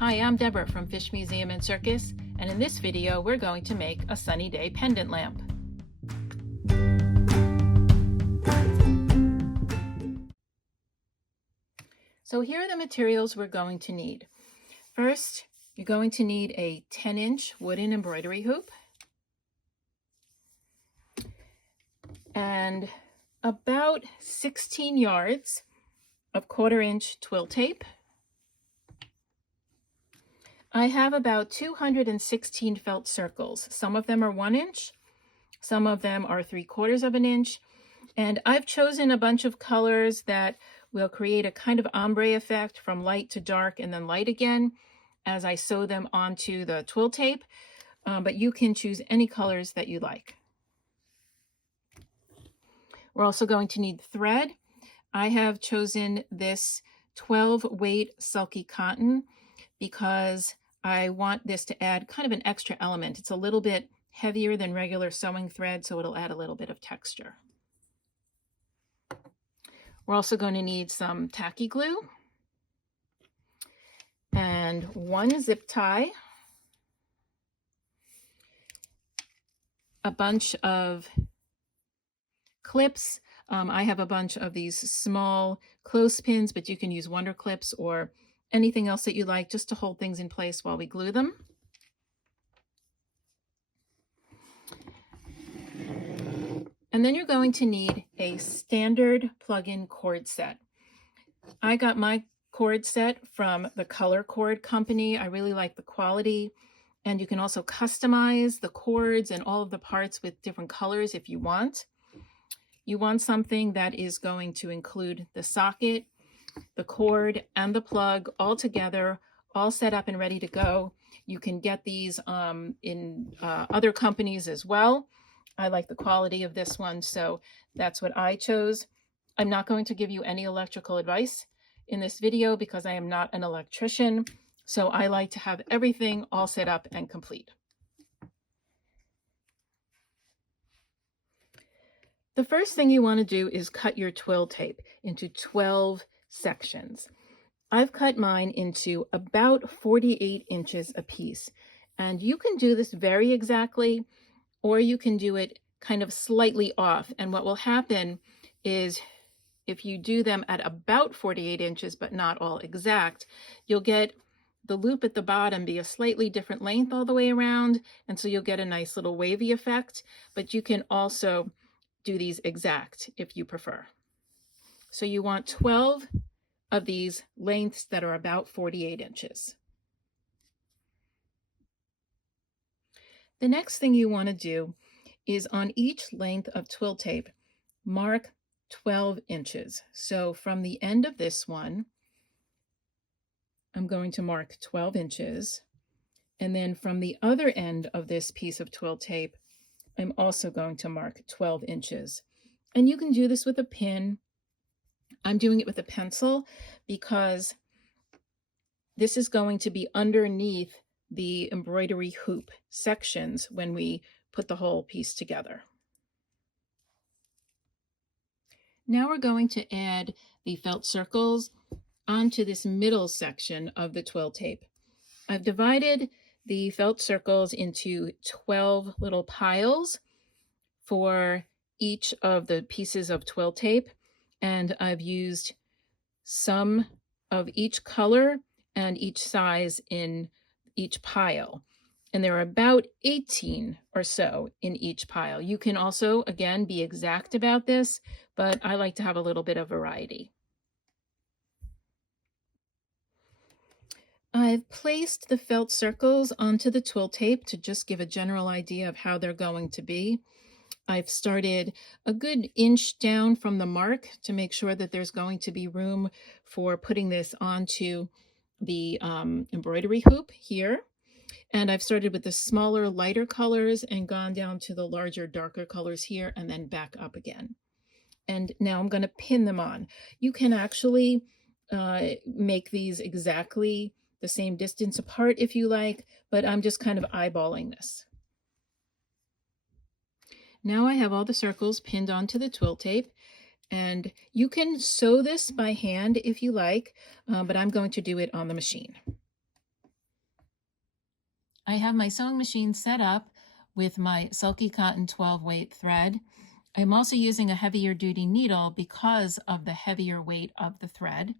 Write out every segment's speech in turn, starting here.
Hi, I'm Deborah from Fish Museum and Circus, and in this video we're going to make a sunny day pendant lamp. So here are the materials we're going to need. First, you're going to need a 10-inch wooden embroidery hoop and about 16 yards of 1/4-inch twill tape. I have about 216 felt circles. Some of them are 1 inch, some of them are 3/4 of an inch, and I've chosen a bunch of colors that will create a kind of ombre effect from light to dark and then light again as I sew them onto the twill tape, but you can choose any colors that you like. We're also going to need thread. I have chosen this 12 weight sulky cotton because I want this to add kind of an extra element. It's a little bit heavier than regular sewing thread, so it'll add a little bit of texture. We're also going to need some tacky glue and 1 zip tie, a bunch of clips. I have a bunch of these small clothespins, but you can use Wonder Clips or anything else that you like just to hold things in place while we glue them. And then you're going to need a standard plug-in cord set. I got my cord set from the Color Cord Company. I really like the quality, and you can also customize the cords and all of the parts with different colors if you want. You want something that is going to include the socket, the cord, and the plug all together, all set up and ready to go. You can get these in other companies as well. I like the quality of this one, so that's what I chose. I'm not going to give you any electrical advice in this video because I am not an electrician, so I like to have everything all set up and complete. The first thing you want to do is cut your twill tape into 12 sections. I've cut mine into about 48 inches a piece, and you can do this very exactly, or you can do it kind of slightly off. And what will happen is if you do them at about 48 inches, but not all exact, you'll get the loop at the bottom be a slightly different length all the way around, and so you'll get a nice little wavy effect, but you can also do these exact if you prefer. So you want 12 of these lengths that are about 48 inches. The next thing you want to do is on each length of twill tape, mark 12 inches. So from the end of this one, I'm going to mark 12 inches. And then from the other end of this piece of twill tape, I'm also going to mark 12 inches. And you can do this with a pin. I'm doing it with a pencil because this is going to be underneath the embroidery hoop sections when we put the whole piece together. Now we're going to add the felt circles onto this middle section of the twill tape. I've divided the felt circles into 12 little piles for each of the pieces of twill tape, and I've used some of each color and each size in each pile. And there are about 18 or so in each pile. You can also, again, be exact about this, but I like to have a little bit of variety. I've placed the felt circles onto the twill tape to just give a general idea of how they're going to be. I've started a good inch down from the mark to make sure that there's going to be room for putting this onto the embroidery hoop here. And I've started with the smaller, lighter colors and gone down to the larger, darker colors here and then back up again. And now I'm going to pin them on. You can actually make these exactly the same distance apart if you like, but I'm just kind of eyeballing this. Now I have all the circles pinned onto the twill tape, and you can sew this by hand if you like, but I'm going to do it on the machine. I have my sewing machine set up with my Sulky Cotton 12 weight thread. I'm also using a heavier duty needle because of the heavier weight of the thread.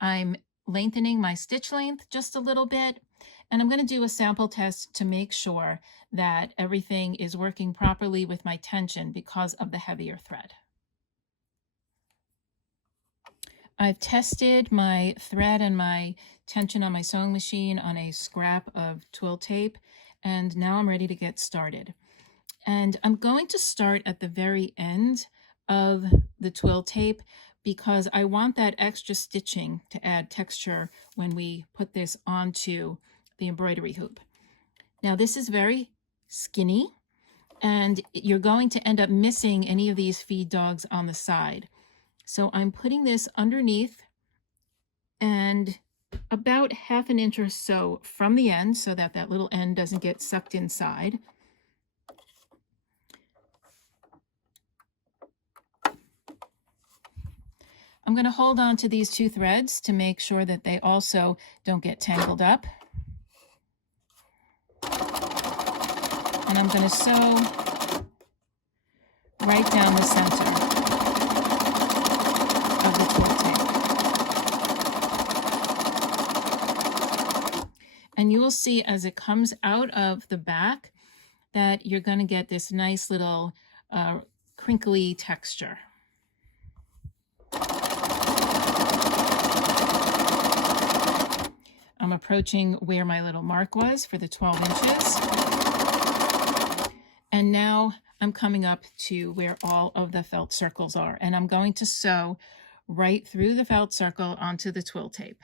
I'm lengthening my stitch length just a little bit, and I'm going to do a sample test to make sure that everything is working properly with my tension because of the heavier thread. I've tested my thread and my tension on my sewing machine on a scrap of twill tape, and now I'm ready to get started. And I'm going to start at the very end of the twill tape because I want that extra stitching to add texture when we put this onto the embroidery hoop. Now this is very skinny, and you're going to end up missing any of these feed dogs on the side. So I'm putting this underneath and about 1/2 inch or so from the end so that that little end doesn't get sucked inside. I'm going to hold on to these two threads to make sure that they also don't get tangled up. And I'm going to sew right down the center of the twill tape. And you will see as it comes out of the back that you're going to get this nice little crinkly texture. I'm approaching where my little mark was for the 12 inches. And now I'm coming up to where all of the felt circles are. And I'm going to sew right through the felt circle onto the twill tape.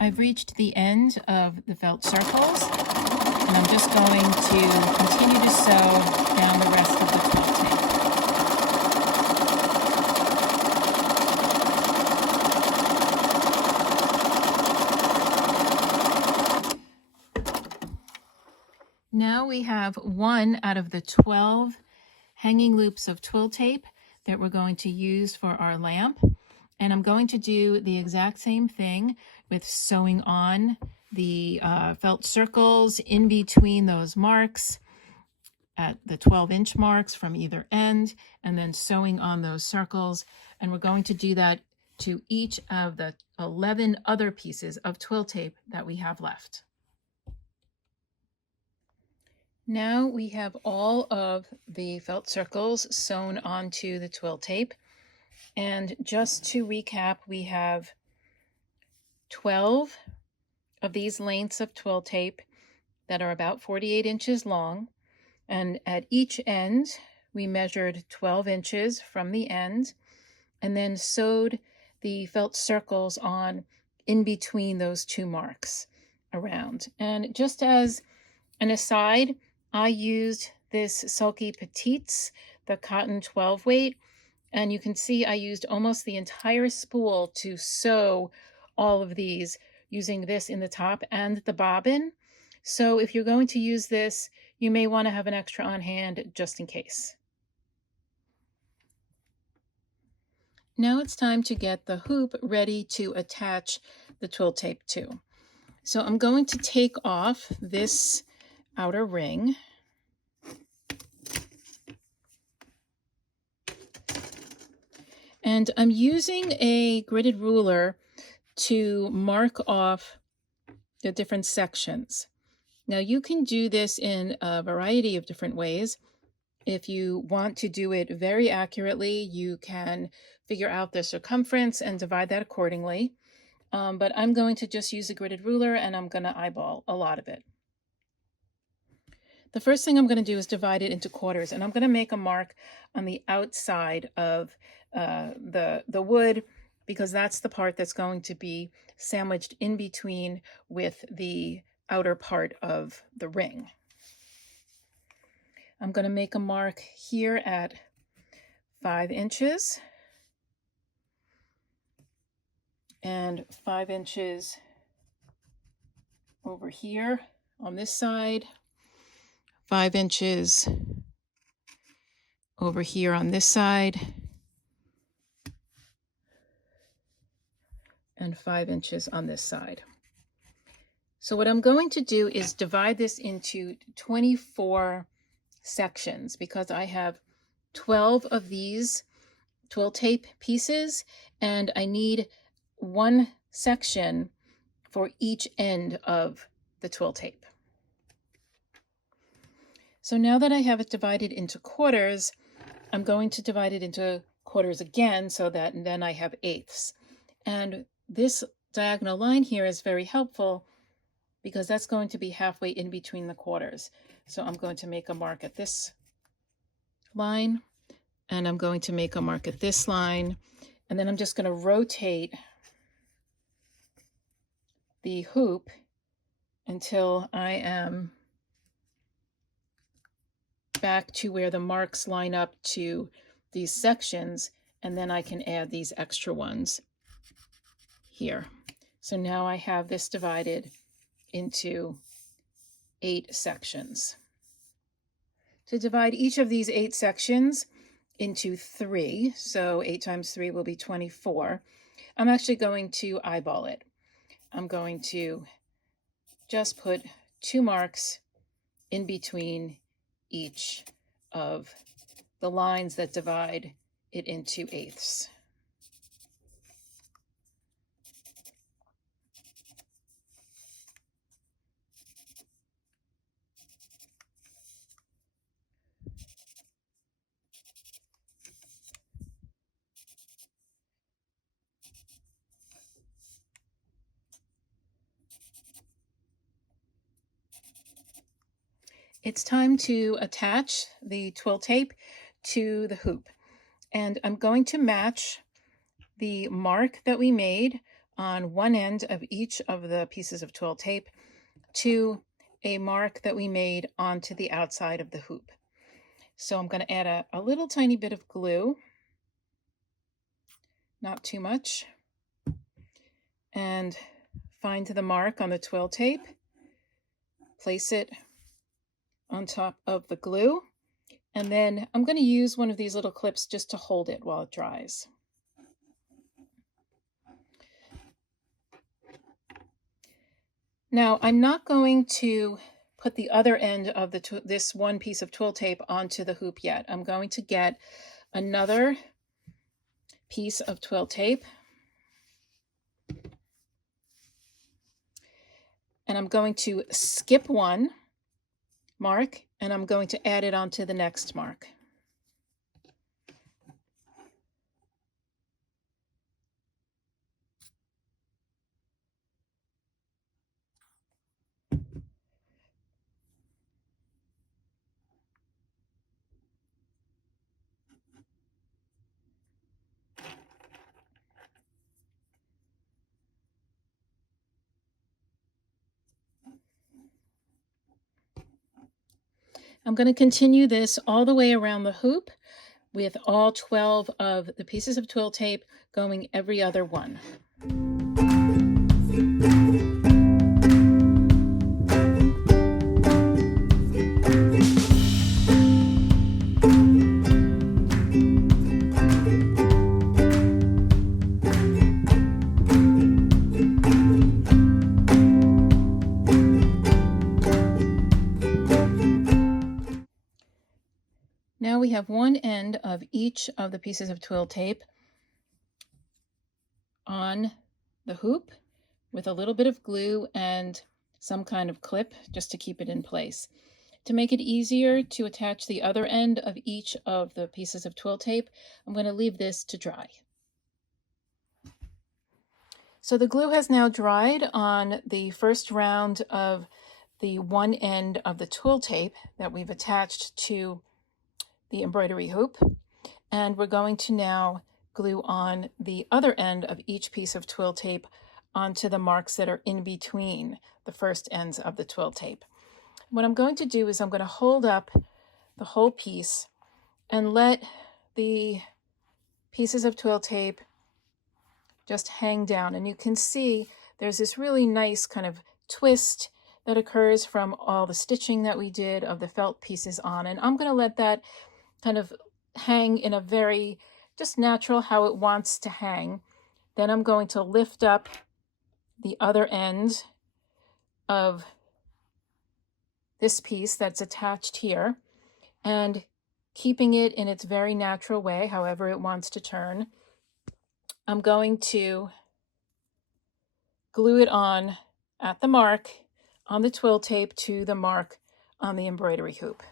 I've reached the end of the felt circles, and I'm just going to continue to sew down the rest of the twill tape. Now we have 1 out of the 12 hanging loops of twill tape that we're going to use for our lamp. And I'm going to do the exact same thing with sewing on the felt circles in between those marks at the 12-inch marks from either end, and then sewing on those circles. And we're going to do that to each of the 11 other pieces of twill tape that we have left. Now we have all of the felt circles sewn onto the twill tape. And just to recap, we have 12 of these lengths of twill tape that are about 48 inches long. And at each end, we measured 12 inches from the end and then sewed the felt circles on in between those two marks around. And just as an aside, I used this Sulky Petites, the cotton 12 weight. And you can see I used almost the entire spool to sew all of these using this in the top and the bobbin. So if you're going to use this, you may want to have an extra on hand just in case. Now it's time to get the hoop ready to attach the twill tape to. So I'm going to take off this outer ring. And I'm using a gridded ruler to mark off the different sections. Now you can do this in a variety of different ways. If you want to do it very accurately, you can figure out the circumference and divide that accordingly. But I'm going to just use a gridded ruler, and I'm going to eyeball a lot of it. The first thing I'm going to do is divide it into quarters, and I'm going to make a mark on the outside of the wood, because that's the part that's going to be sandwiched in between with the outer part of the ring. I'm going to make a mark here at 5 inches and 5 inches over here on this side, 5 inches over here on this side, and 5 inches on this side. So what I'm going to do is divide this into 24 sections because I have 12 of these twill tape pieces and I need one section for each end of the twill tape. So now that I have it divided into quarters, I'm going to divide it into quarters again so that then I have eighths. And this diagonal line here is very helpful because that's going to be halfway in between the quarters. So I'm going to make a mark at this line, and I'm going to make a mark at this line, and then I'm just going to rotate the hoop until I am back to where the marks line up to these sections, and then I can add these extra ones here. So now I have this divided into 8 sections. To divide each of these 8 sections into 3, so 8 times 3 will be 24, I'm actually going to eyeball it. I'm going to just put 2 marks in between each of the lines that divide it into eighths. It's time to attach the twill tape to the hoop. And I'm going to match the mark that we made on one end of each of the pieces of twill tape to a mark that we made onto the outside of the hoop. So I'm going to add a little tiny bit of glue, not too much, and find the mark on the twill tape, place it on top of the glue, and then I'm going to use one of these little clips just to hold it while it dries. Now I'm not going to put the other end of this one piece of twill tape onto the hoop yet. I'm going to get another piece of twill tape, and I'm going to skip one mark, and I'm going to add it onto the next mark. I'm going to continue this all the way around the hoop with all 12 of the pieces of twill tape going every other one. Now we have one end of each of the pieces of twill tape on the hoop with a little bit of glue and some kind of clip just to keep it in place. To make it easier to attach the other end of each of the pieces of twill tape, I'm going to leave this to dry. So the glue has now dried on the first round of the one end of the twill tape that we've attached to the embroidery hoop, and we're going to now glue on the other end of each piece of twill tape onto the marks that are in between the first ends of the twill tape. What I'm going to do is I'm going to hold up the whole piece and let the pieces of twill tape just hang down. And you can see there's this really nice kind of twist that occurs from all the stitching that we did of the felt pieces on. And I'm going to let that kind of hang in a very just natural how it wants to hang. Then I'm going to lift up the other end of this piece that's attached here and keeping it in its very natural way, however it wants to turn. I'm going to glue it on at the mark on the twill tape to the mark on the embroidery hoop.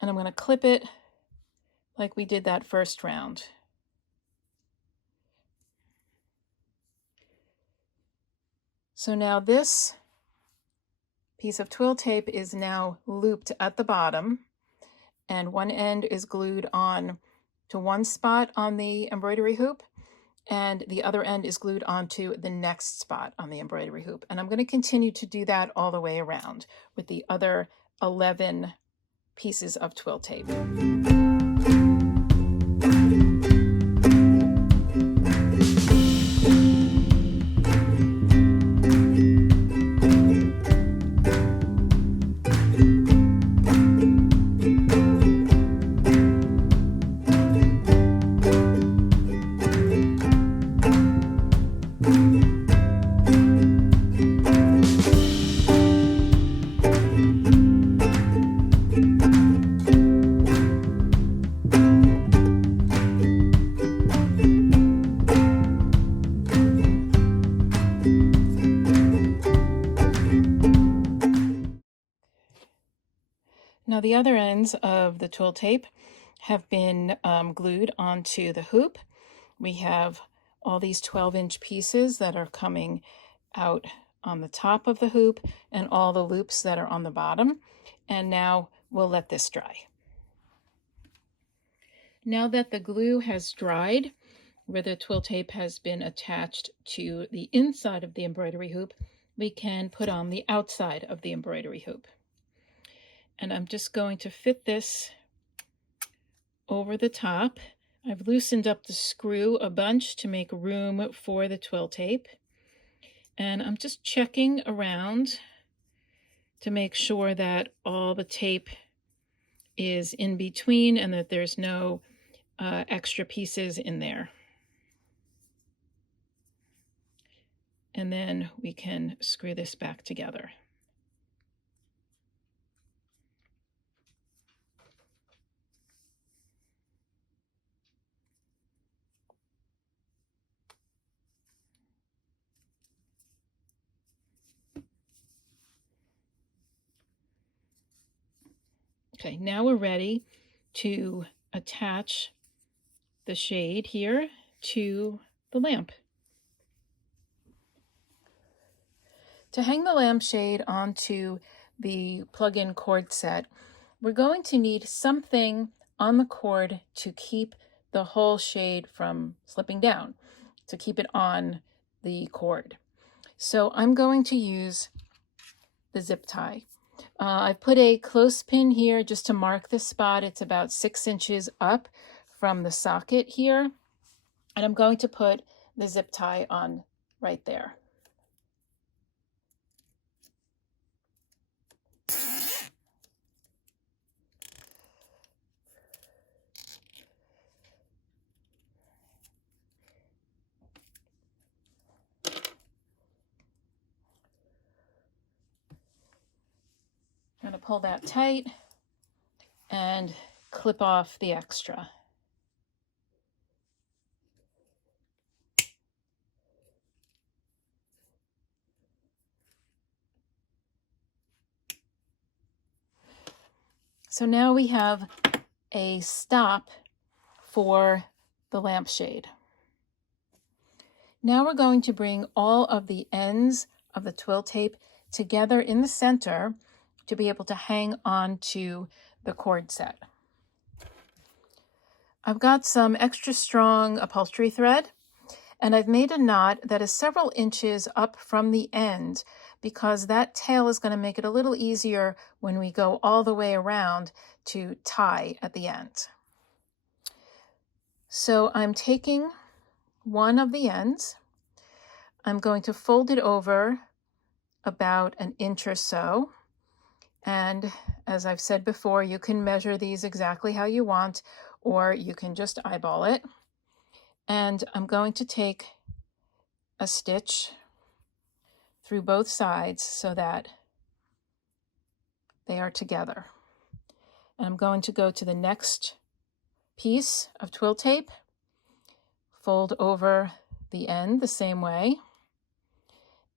And I'm going to clip it like we did that first round. So now this piece of twill tape is now looped at the bottom, and one end is glued on to one spot on the embroidery hoop, and the other end is glued onto the next spot on the embroidery hoop. And I'm going to continue to do that all the way around with the other 11 pieces of twill tape. Now the other ends of the twill tape have been glued onto the hoop. We have all these 12-inch pieces that are coming out on the top of the hoop and all the loops that are on the bottom. And now we'll let this dry. Now that the glue has dried, where the twill tape has been attached to the inside of the embroidery hoop, we can put on the outside of the embroidery hoop. And I'm just going to fit this over the top. I've loosened up the screw a bunch to make room for the twill tape. And I'm just checking around to make sure that all the tape is in between and that there's no extra pieces in there. And then we can screw this back together. Okay, now we're ready to attach the shade here to the lamp. To hang the lampshade onto the plug-in cord set, we're going to need something on the cord to keep the whole shade from slipping down, to keep it on the cord. So I'm going to use the zip tie. I've put a clothespin here just to mark the spot. It's about 6 inches up from the socket here. And I'm going to put the zip tie on right there. I'm going to pull that tight and clip off the extra. So now we have a stop for the lampshade. Now we're going to bring all of the ends of the twill tape together in the center to be able to hang on to the cord set. I've got some extra strong upholstery thread, and I've made a knot that is several inches up from the end because that tail is going to make it a little easier when we go all the way around to tie at the end. So I'm taking one of the ends, I'm going to fold it over about an inch or so. And as I've said before, you can measure these exactly how you want, or you can just eyeball it. And I'm going to take a stitch through both sides so that they are together. And I'm going to go to the next piece of twill tape, fold over the end the same way,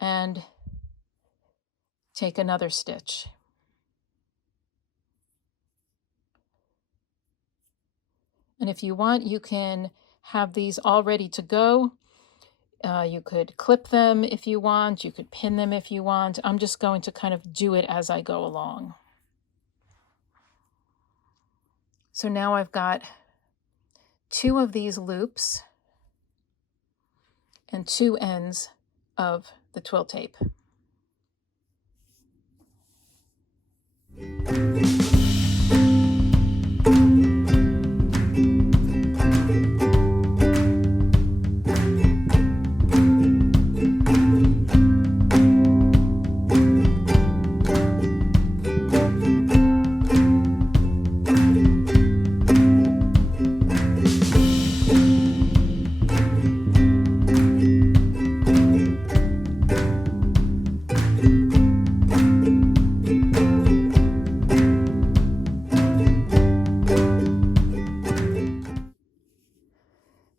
and take another stitch. And if you want, you can have these all ready to go. You could clip them if you want, you could pin them if you want. I'm just going to kind of do it as I go along. So now I've got 2 of these loops and 2 ends of the twill tape.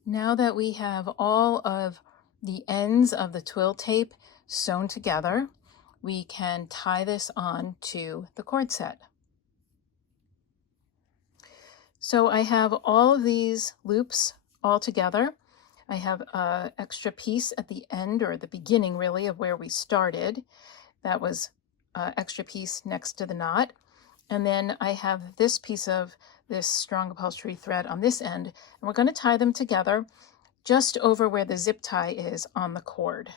Now that we have all of the ends of the twill tape sewn together, we can tie this on to the cord set. So I have all of these loops all together. I have an extra piece at the end, or the beginning really, of where we started. That was an extra piece next to the knot. And then I have this piece of this strong upholstery thread on this end, and we're going to tie them together just over where the zip tie is on the cord.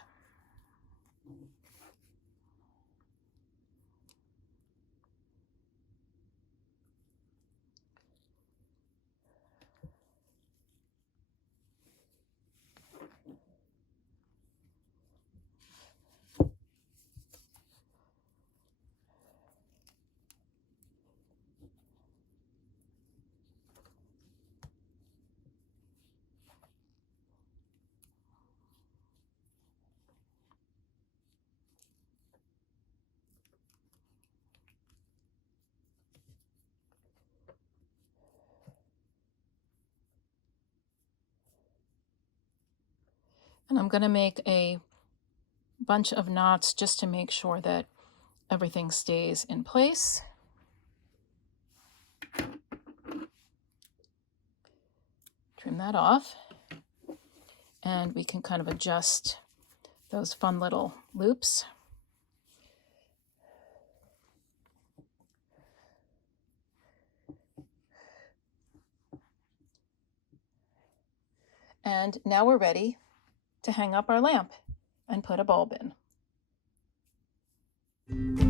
And I'm going to make a bunch of knots just to make sure that everything stays in place. Trim that off, and we can kind of adjust those fun little loops. And now we're ready to hang up our lamp and put a bulb in.